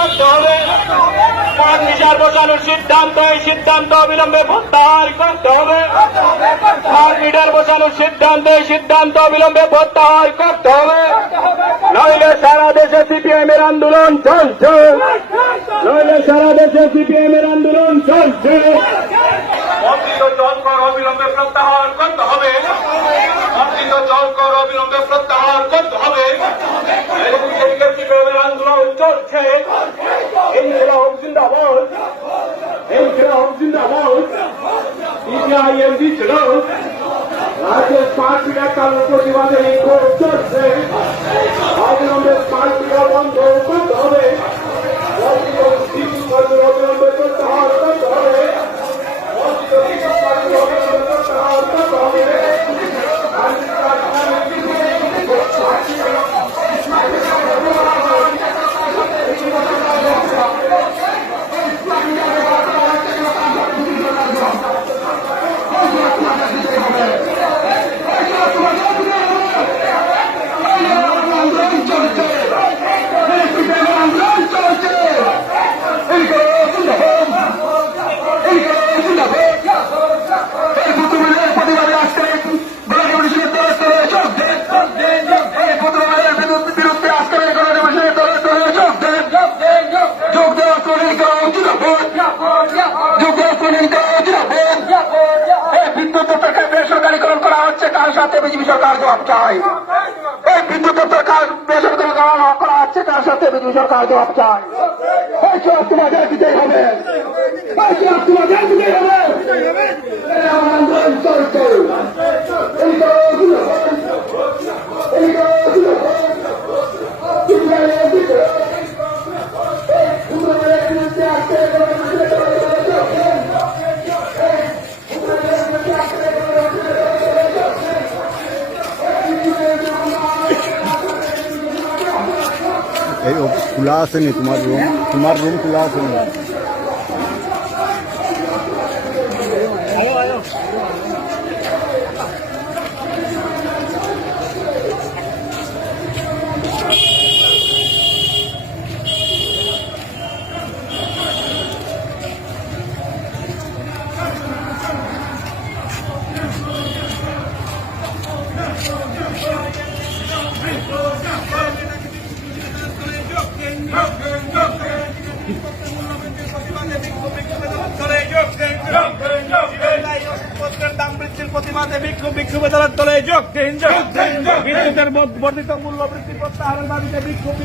করতে হবে। Smart meter বসানোর সিদ্ধান্ত, এই সিদ্ধান্ত অবিলম্বে প্রত্যাহার করতে হবে। স্মার্ট মিটার বসানোর সিদ্ধান্ত, এই সিদ্ধান্ত অবিলম্বে প্রত্যাহার করতে হবে। নইলে সারা দেশে সিপিএম এর আন্দোলন চলছে, নইলে সারা দেশে সিপিএম এর আন্দোলন চলছে। বর্ধিত জল কর অবিলম্বে প্রত্যাহার করতে হবে। বর্ধিত জল কর অবিলম্বে প্রত্যাহার করতে হবে। সিপিএম এর আন্দোলন চলছে। ইনকিলাব জিন্দাবাদ, ইনকিলাব জিন্দাবাদ। সিপিআইএম দিচ্ছিল রাজ্যের স্মার্ট মিটার চালুর প্রতিবাদে বিক্ষোভ চলছে। অবিলম্বে স্মার্ট মিটার বন্ধ করতে হবে। অবিলম্বে প্রত্যাহার করতে হবে। বেসরকারীকরণ করা হচ্ছে, কার সাথে বিজেপি সরকার জবাব চায়। এই বিদ্যুৎ দপ্তর বেসরকারীকরণ করা হচ্ছে, কার সাথে বিজেপি সরকার জবাব চায়। এই জবাব তোমাদের দিতেই হবে, এই জবাব তোমাদের দিতেই হবে। আন্দোলন চলছে। এই খোলা আসেনি তোমার রুম খোলা আসেনি। দাম বৃদ্ধির প্রতিবাদে বিক্ষোভ আদালত দলে যোগ দিন। বিদ্যুতের বর্ধিত মূল্য বৃদ্ধি প্রত্যাহারের দাবিতে বিক্ষোভ